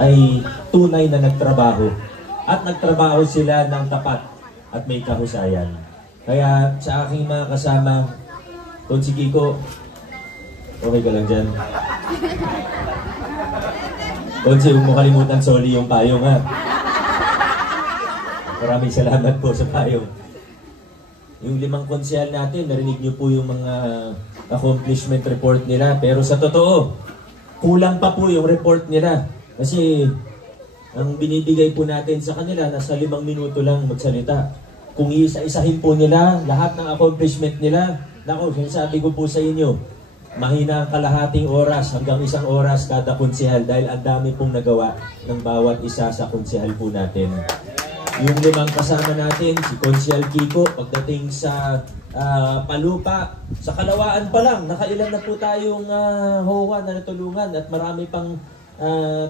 ay tunay na nagtrabaho. At nagtrabaho sila ng tapat at may kahusayan. Kaya sa aking mga kasama, Konsi Kiko, okay ka lang dyan? Konsi, huwag mo kalimutan soli yung payong ha. Maraming salamat po sa payong. Yung 5 konsehal natin, narinig niyo po yung mga accomplishment report nila. Pero sa totoo, kulang pa po yung report nila. Kasi ang binibigay po natin sa kanila, nasa 5 minuto lang magsalita. Kung isa-isahin po nila, lahat ng accomplishment nila, naku, sinasabi ko po sa inyo, mahina ang kalahating oras hanggang 1 oras kada konsehal dahil ang dami pong nagawa ng bawat isa sa konsehal po natin. Yung 5 kasama natin, si Konsehal Kiko, pagdating sa Palupa, sa Kalawaan pa lang, nakailan na po tayong HOA na natulungan at marami pang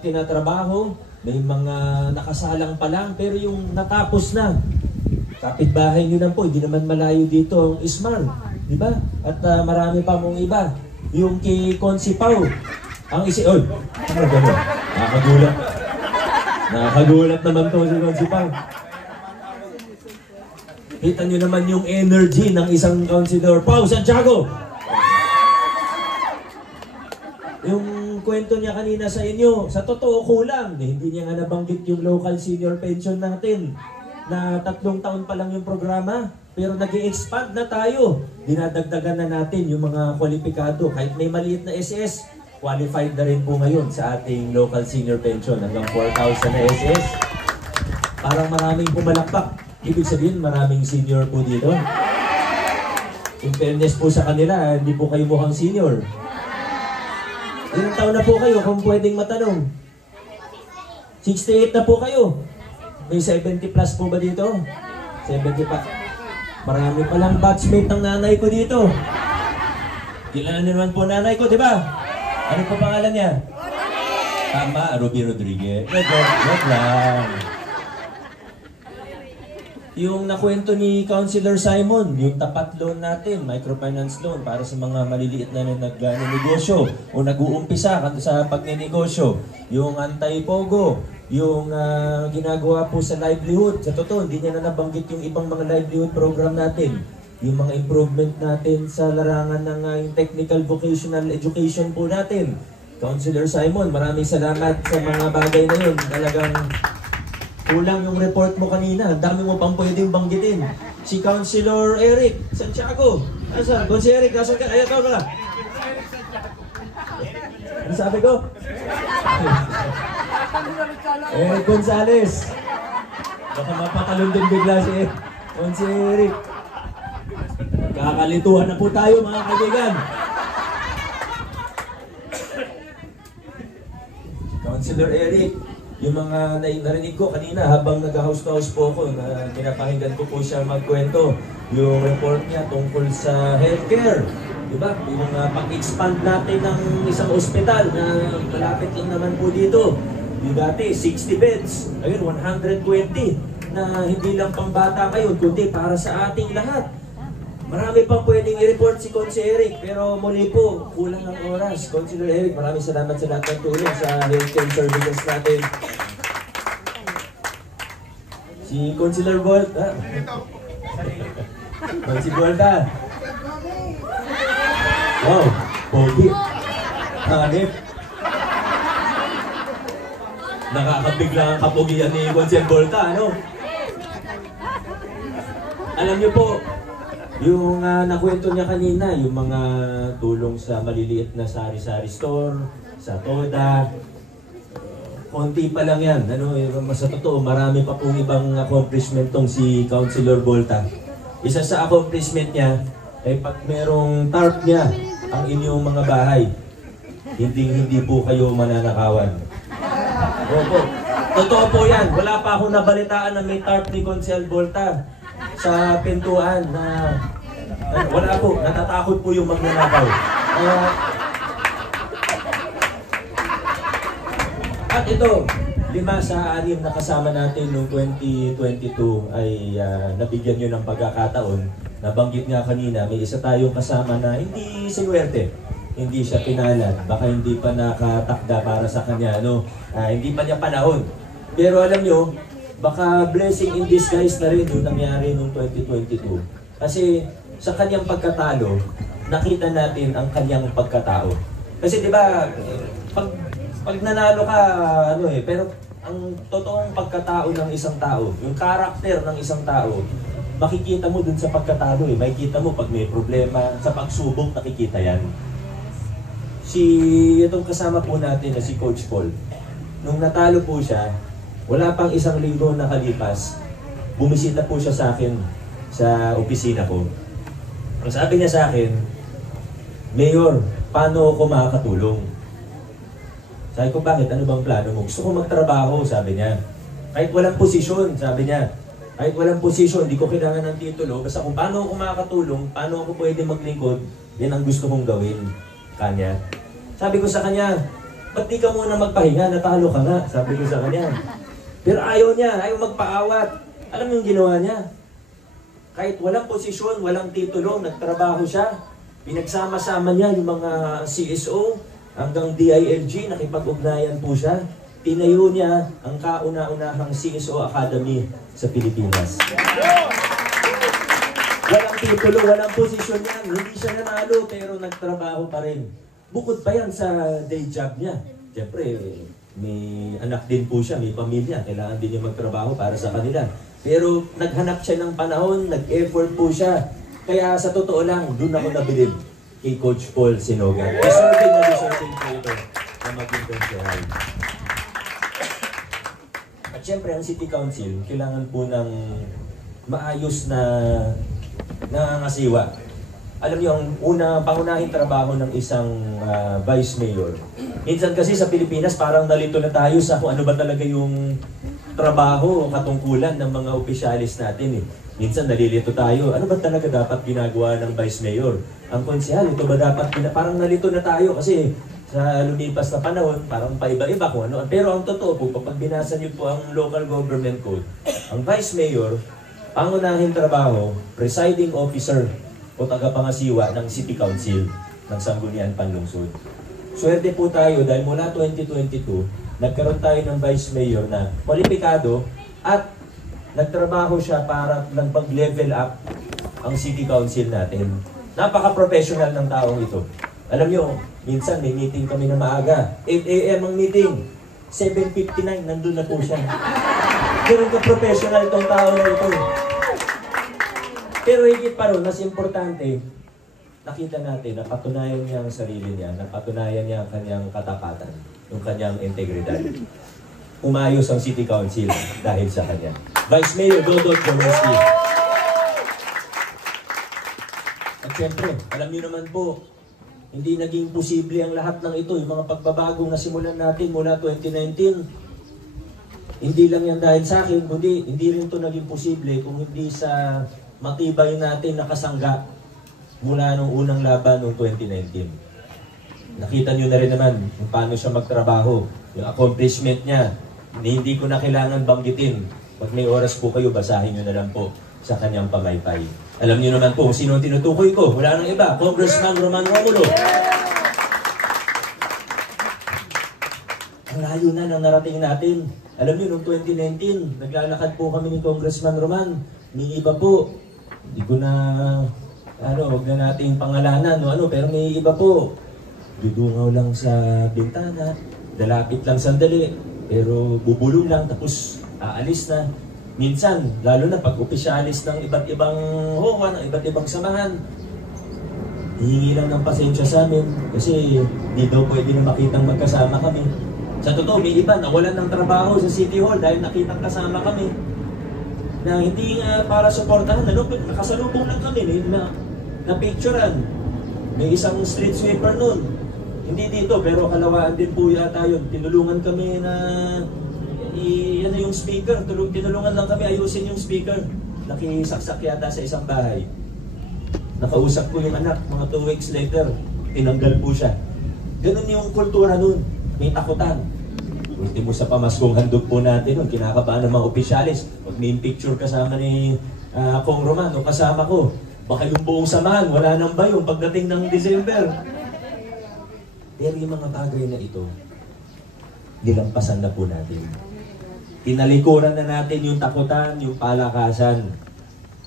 tinatrabaho. May mga nakasalang pa lang, pero yung natapos na, kapitbahay nyo lang po, hindi naman malayo dito ang Ismar, di ba? At marami pa mong iba. Yung kay Konsi Pao, ang oy, ano gano'n? Nakakagulat. Nakakagulat naman to si Konsi Pao. Kita nyo naman yung energy ng isang Councilor Pao Santiago. Yung kwento niya kanina sa inyo, sa totoo kulang. Hindi niya nga nabanggit yung local senior pension natin na 3 taon pa lang yung programa. Pero nag-i-expand na tayo. Dinadagdagan na natin yung mga kwalipikado. Kahit may maliit na SS, qualified na rin po ngayon sa ating local senior pension. Hanggang 4,000 na SS. Parang maraming pumalakpak. Ibig sabihin, maraming senior po dito. In fairness po sa kanila, hindi po kayo mukhang senior. Ilang taon na po kayo kung pwedeng matanong? 68 na po kayo. May 70 plus po ba dito? 70 pa. Marami palang batchmate ng nanay ko dito. Kilala naman po nanay ko, di ba? Ano po pangalan niya? Tama, Ruby Rodriguez. Joke lang. Yung nakwento ni Councilor Simon, yung tapat loan natin, microfinance loan para sa mga maliliit na nagnegosyo o nag-uumpisa sa pagnenegosyo. Yung anti-pogo, yung ginagawa po sa livelihood. Sa totoo, hindi niya na nabanggit yung ibang mga livelihood program natin. Yung mga improvement natin sa larangan ng technical vocational education po natin. Councilor Simon, maraming salamat sa mga bagay na yun. Talagang kulang yung report mo kanina. Ang dami mo pang pwedeng banggitin. Si Councilor Eric Santiago. Asan? Councilor Eric, asan ka? Ayaw ka. Ano sabi ko? Eric Gonzalez. Baka mapatalon din bigla si Councilor Eric. Kakalituhan na po tayo mga kaibigan. Councilor Eric, yung mga narinig ko kanina habang nag-house to house po ako, na pinapakinggan ko po siya magkwento. Yung report niya tungkol sa healthcare. Diba? Yung pag-expand natin ng isang ospital na malapit lang naman po dito. Yung dati, 60 beds. Ayun, 120 na hindi lang pang bata ngayon, kundi para sa ating lahat. Marami pang pwedeng i-report si Councilor Eric, pero muli po, kulang ang oras. Councilor Eric, maraming salamat sa lahat ng tulong sa healthcare services natin. Si Councilor Volta. Councilor Volta. Wow, pogi. Hanip. Nakakabigla ang kapugian ni Councilor Volta, ano? Alam niyo po, yung nakwento niya kanina, yung mga tulong sa maliliit na sari-sari store, sa Toda, konti pa lang yan. Ano, sa totoo, marami pa pong ibang accomplishment tong si Councilor Volta. Isa sa accomplishment niya ay pag merong tarp niya ang inyong mga bahay, hindi po kayo mananakawan. Opo. Totoo po yan. Wala pa akong nabalitaan na may tarp ni Councilor Volta sa pintuan na wala po, natatakot po yung magnanakaw. At ito, 5 sa 6 na kasama natin noong 2022 ay nabigyan nyo ng pagkakataon. Nabanggit nga kanina, may isa tayong kasama na hindi sinuwerte. hindi siya pinalad, baka hindi pa nakatakda para sa kanya, ano, hindi pa niya panahon. Pero alam nyo, baka blessing in disguise na rin yung nangyari noong 2022. Kasi sa kanyang pagkatalo, nakita natin ang kanyang pagkatao. Kasi di ba, pag nanalo ka, ano pero ang totoong pagkatao ng isang tao, yung karakter ng isang tao, makikita mo dun sa pagkatalo Makikita mo pag may problema, sa pagsubok nakikita yan. Itong kasama po natin na si Coach Paul, nung natalo po siya, wala pang isang linggo nakalipas, bumisita po siya sa akin sa opisina ko. Ang sabi niya sa akin, Mayor, paano ako makakatulong? Sabi ko, bakit? Ano bang plano mo? Gusto ko magtrabaho, sabi niya. Kahit walang posisyon, sabi niya. Kahit walang posisyon, hindi ko kailangan ng titulo. Basta kung paano ako makakatulong, paano ako pwede maglingkod, yan ang gusto kong gawin kanya. Sabi ko sa kanya, ba't di ka muna magpahinga? Natalo ka nga, sabi ko sa kanya. Pero ayaw niya, ayaw magpaawat. Alam mo yung ginawa niya? Kahit walang posisyon, walang titulo, nagtrabaho siya. Pinagsama-sama niya yung mga CSO hanggang DILG, nakipag-ugnayan po siya. Tinayo niya ang kauna-unahang CSO Academy sa Pilipinas. Walang titulo, walang posisyon yan. Hindi siya nanalo pero nagtrabaho pa rin. Bukod pa yan sa day job niya. Siyempre, may anak din po siya, may pamilya. Kailangan din niya magtrabaho para sa kanila. Pero naghanap siya ng panahon, nag-effort po siya. Kaya sa totoo lang, doon ako nabilib kay Coach Paul Sinogan. Deserving po ito na maging konsyahal. At syempre, ang City Council, kailangan po ng maayos na nangangasiwa. Alam niyo, ang pangunahing trabaho ng isang Vice Mayor. Minsan kasi sa Pilipinas, parang nalito na tayo sa kung ano ba talaga yung trabaho o katungkulan ng mga opisyalis natin Minsan nalilito tayo, ano ba talaga dapat ginagawa ng Vice Mayor? Ang konsyahal, ito ba dapat, parang nalito na tayo kasi sa lumipas na panahon, parang paiba-iba kung ano. Pero ang totoo po, kapag binasa niyo po ang Local Government Code, ang Vice Mayor, pangunahing trabaho, presiding officer o tagapangasiwa ng City Council ng Sangguniang Panlungsod. Swerte po tayo dahil mula 2022, nagkaroon tayo ng Vice Mayor na kwalipikado at nagtrabaho siya para lang pag-level up ang City Council natin. Napaka-professional ng taong ito. Alam nyo, minsan may meeting kami na maaga. 8 AM ang meeting. 7:59, nandun na po siya. Ganun ka-professional itong tao na ito. Pero higit pa rin, mas importante, nakita natin, napatunayan niya ang sarili niya, napatunayan niya ang kanyang katapatan, yung kanyang integridad. Umayos ang City Council dahil sa kanya. Vice Mayor Dodot Gomeski. At siyempre, alam niyo naman po, hindi naging posible ang lahat ng ito. Yung mga pagbabagong nasimulan natin mula 2019, hindi lang yan dahil sa akin, kundi hindi rin ito naging posible kung hindi sa matibay natin nakasangga mula nung unang laban noong 2019. Nakita niyo na rin naman kung paano siya magtrabaho, yung accomplishment niya. Hindi ko na kailangan banggitin. Pag may oras po kayo, basahin nyo na lang po sa kanyang pamaypay. Alam niyo naman po kung sino tinutukoy ko. Wala nang iba. Congressman Roman Romulo. Ang layo na nang narating natin. Alam niyo, noong 2019, naglalakad po kami ni Congressman Roman. May iba po. Hindi ko na, huwag na nating pangalanan, pero may iba po. Dudungaw lang sa bintana. Dalapit lang sandali. Pero bubulong lang, tapos aalis na. Minsan, lalo na pag opisyalis ng iba't ibang HOA, ng iba't ibang samahan, hihingi lang ng pasensya sa amin kasi di daw pwede na makitang magkasama kami. Sa totoo, may iba nawalan ng trabaho sa City Hall dahil nakitang kasama kami na hindi nga para suportahan. Nakasalubong lang kami na picturean. May isang street sweeper nun. Hindi dito, pero kalawaan din po yata yun. Tinulungan kami na yan yung speaker. Tinulungan lang kami ayusin yung speaker. Nakisaksak yata sa isang bahay. Nakausap ko yung anak, mga 2 weeks later, tinanggal po siya. Ganun yung kultura nun. May takutan. Ultimo sa pamaskong handog po natin nun, kinakabahan ng mga opisyalis. Pag may picture kasama ni Kong Roman o kasama ko, baka yung buong samahan, wala nang bayong pagdating ng December. Pero yung mga bagay na ito, nilampasan na po natin. Tinalikuran na natin yung takutan, yung palakasan.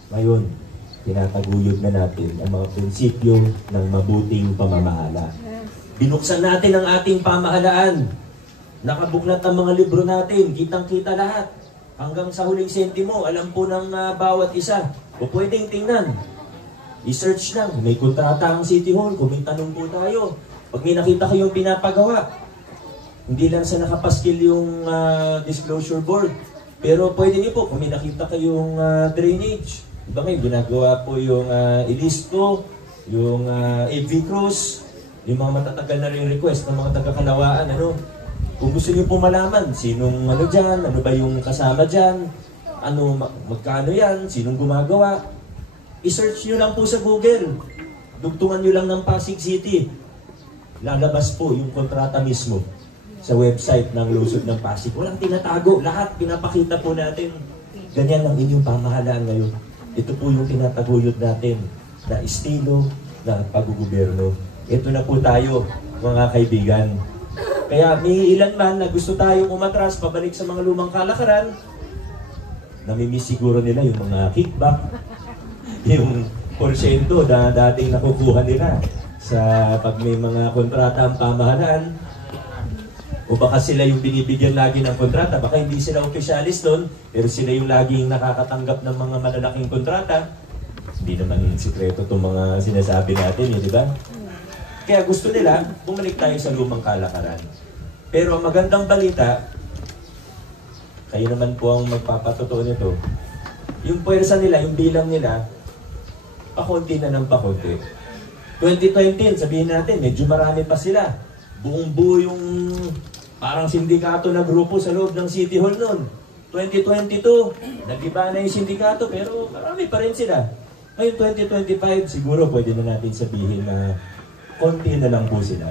Ngayon, tinataguyod na natin ang mga prinsipyo ng mabuting pamamahala. Binuksan natin ang ating pamahalaan. Nakabuklat ang mga libro natin, kitang-kita lahat. Hanggang sa huling sentimo, alam po ng bawat isa. O pwedeng tingnan. I-search lang, may kontrata ang City Hall, kung may tanong po tayo. Pag may nakita kayong pinapagawa, hindi lang sa nakapaskil yung disclosure board. Pero pwede niyo po, kung may nakita kayong drainage, diba may ginagawa po yung Ilisto, yung AV Cruz, yung mga matatagal na rin request ng mga taga-Kalawaan, ano? Kung gusto niyo po malaman, sinong ano dyan, ano ba yung kasama dyan, ano, magkano yan, sinong gumagawa, i-search nyo lang po sa Google. Dugtungan nyo lang ng Pasig City. Lalabas po yung kontrata mismo sa website ng Lungsod ng Pasig. Walang tinatago, lahat pinapakita po natin. Ganyan ang inyong pamahalaan ngayon. Ito po yung tinataguyod natin na estilo na pag-gobyerno. Ito na po tayo, mga kaibigan. Kaya may ilan man na gusto tayong umatras, pabalik sa mga lumang kalakaran, namimiss siguro nila yung mga kickback, yung porsyento na dating nakukuha nila sa pag may mga kontrata ang pamahalaan, o baka sila yung binibigyan lagi ng kontrata, baka hindi sila opisyalis doon, pero sila yung laging nakakatanggap ng mga malalaking kontrata. Hindi naman yung sikreto itong mga sinasabi natin, di ba? Kaya gusto nila, bumalik tayo sa lumang kalakaran. Pero ang magandang balita, kayo naman po ang magpapatotoo nito, yung puwersa nila, yung bilang nila, pakunti na ng pakunti. 2020, sabihin natin, medyo marami pa sila. Buong buo yung parang sindikato na grupo sa loob ng City Hall noon. 2022, nag-iba na yung sindikato, pero marami pa rin sila. Ngayon 2025, siguro pwede na natin sabihin na konti na lang po sila.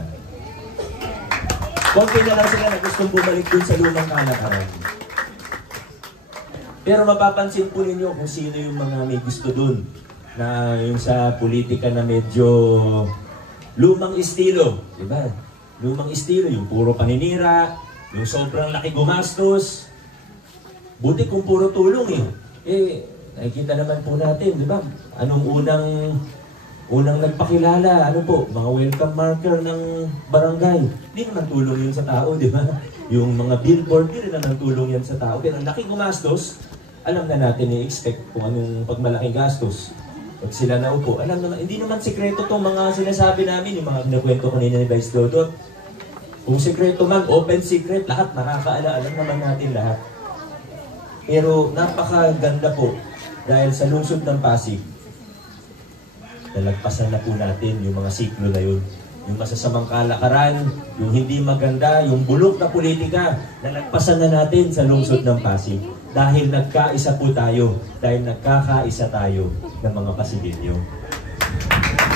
Konti na lang sila na gustong bumalik dun sa lumang kalakaran. Pero mapapansin po ninyo kung sino yung mga may gusto dun. Na yung sa politika na medyo lumang estilo. Diba? Lumang estilo, yung puro paninira, yung sobrang laki gumastos. Buti kung puro tulong nakikita naman po natin, di ba? Anong unang nagpakilala, ano po, mga welcome marker ng barangay. Hindi naman tulong yun sa tao, di ba? Yung mga billboard, hindi naman tulong yan sa tao. Pero ang laki gumastos, alam na natin i-expect kung anong pagmalaking gastos. Pag sila naupo, alam naman, hindi naman sekreto itong mga sinasabi namin, yung mga nakwento kanina ni Vice Dodot. Kung sekreto man, open secret, lahat nakakaala, alam naman natin lahat. Pero napakaganda po. Dahil sa lungsod ng Pasig, nalagpasan na po natin yung mga siklo na yun. Yung masasamang kalakaran, yung hindi maganda, yung bulok na politika, nalagpasan na natin sa lungsod ng Pasig. Dahil nagkaisa po tayo, dahil nagkakaisa tayo ng mga Pasigilyo.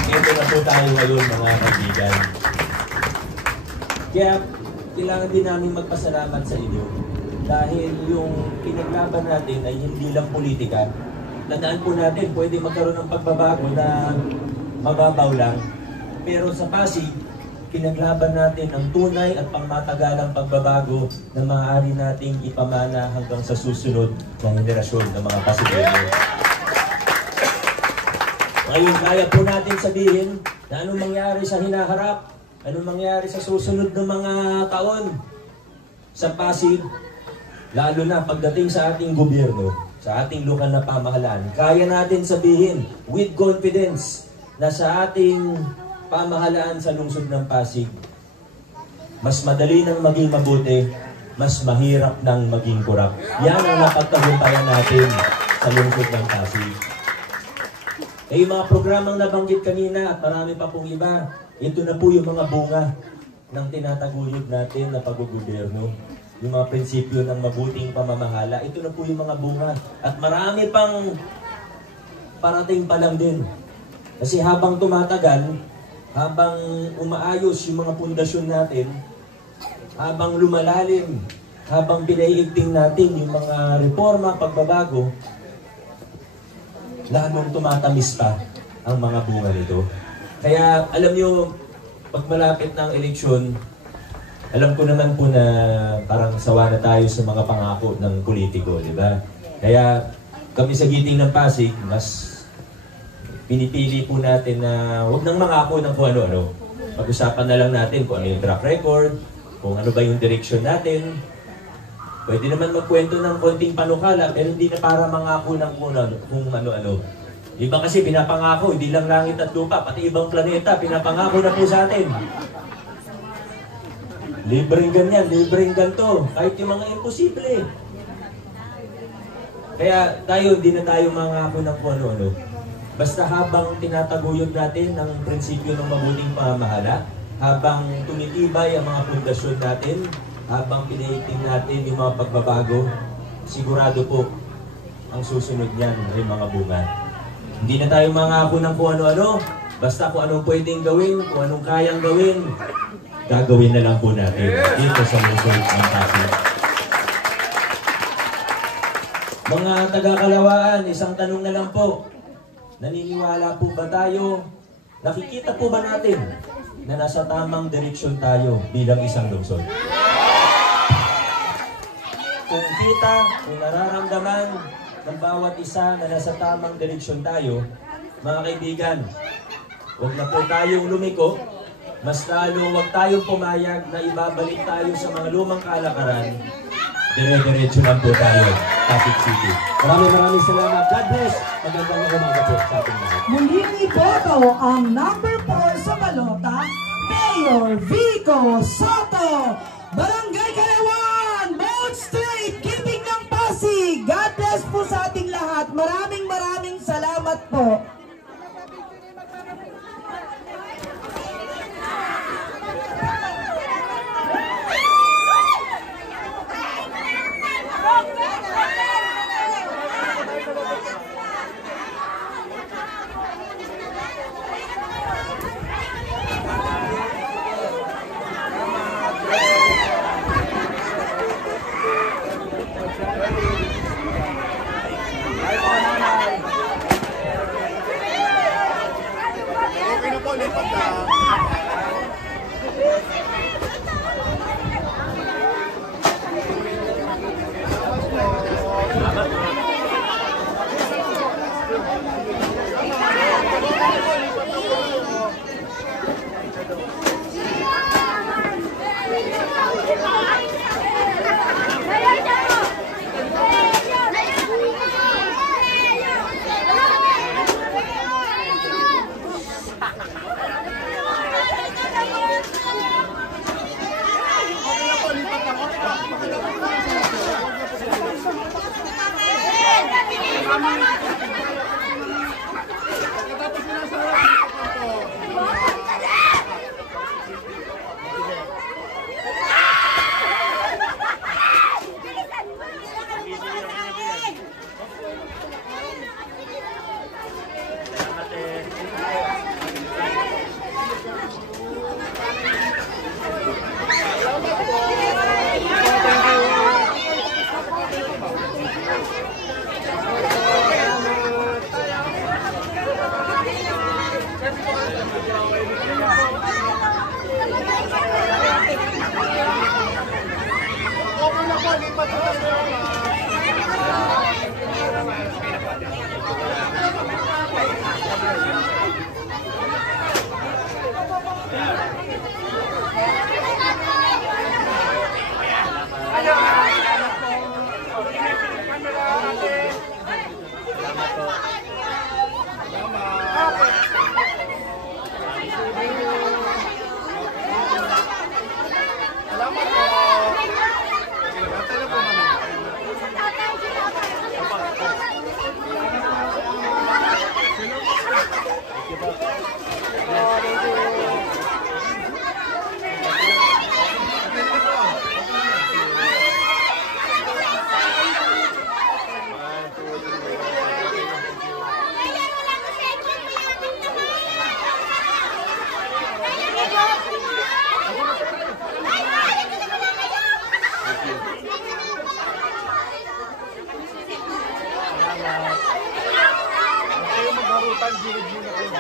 Ito na po tayo ngayon, mga kaibigan. Kaya, kailangan din namin magpasalamat sa inyo. Dahil yung pinaglaban natin ay hindi lang politika. Tandaan po natin, pwede magkaroon ng pagbabago na mababaw lang. Pero sa Pasig, pinaglaban natin ang tunay at pangmatagalang pagbabago na maaari nating ipamana hanggang sa susunod na henerasyon ng mga Pasigilyo. Ngayon, kaya po natin sabihin na anong mangyari sa hinaharap, anong mangyari sa susunod ng mga taon sa Pasig, lalo na pagdating sa ating gobyerno, sa ating lokal na pamahalaan, kaya natin sabihin with confidence na sa ating pamahalaan sa lungsod ng Pasig, mas madali nang maging mabuti, mas mahirap nang maging kurap. Yan ang napagtagumpayan natin sa lungsod ng Pasig. Eh, yung mga programang nabanggit kanina at marami pa pong iba, ito na po yung mga bunga ng tinataguyod natin na pag-gobyerno. Yung mga prinsipyo ng mabuting pamamahala, ito na po yung mga bunga. At marami pang parating pa lang din. Kasi habang tumatagal, habang umaayos yung mga pundasyon natin, habang lumalalim, habang pinaiigting natin yung mga reforma, pagbabago, lalong tumatamis pa ang mga bunga nito. Kaya alam nyo, pag malapit ng eleksyon, alam ko naman po na parang sawa na tayo sa mga pangako ng politiko, di ba? Kaya kami sa Giting ng Pasig, mas pinipili po natin na huwag nang mangako ng kung ano-ano. Pag-usapan na lang natin kung ano yung track record, kung ano ba yung direction natin. Pwede naman magkwento ng konting panukala, pero hindi na para mangako ng kung ano-ano. Iba kasi pinapangako, hindi lang langit at lupa, pati ibang planeta, pinapangako na po sa atin. Libreng ganyan, libreng ganito, kahit yung mga imposible. Kaya tayo, hindi na tayo mangako ng kung ano-ano. Basta habang tinataguyod natin ang prinsipyo ng mabuting pamamahala, habang tumitibay ang mga pundasyon natin, habang pinaiting natin yung mga pagbabago, sigurado po ang susunod niyan ay mga bunga. Hindi na tayo mangako ng kung ano-ano, basta kung anong pwedeng gawin, kung anong kayang gawin, gagawin na lang po natin dito sa lungsod ng Pasig. Mga taga-Kalawaan, isang tanong na lang po. Naniniwala po ba tayo, nakikita po ba natin na nasa tamang direksyon tayo bilang isang lungsod? Kung kita, kung nararamdaman ng bawat isa na nasa tamang direksyon tayo, mga kaibigan, huwag na po tayong lumiko, mas lalo huwag tayong pumayag na ibabalik tayo sa mga lumang kalakaran. Dire-diretso lang po tayo, Pasig City. Maraming salamat. God bless. Magandang umaga po sa ating lahat. Muling iboto ang number 4 sa balota, Mayor Vico Soto, Barangay Kalawan, Mount Street, Giting ng Pasig. God bless po sa ating lahat. Maraming salamat po. Magharutan, gilid-gilid na kayo.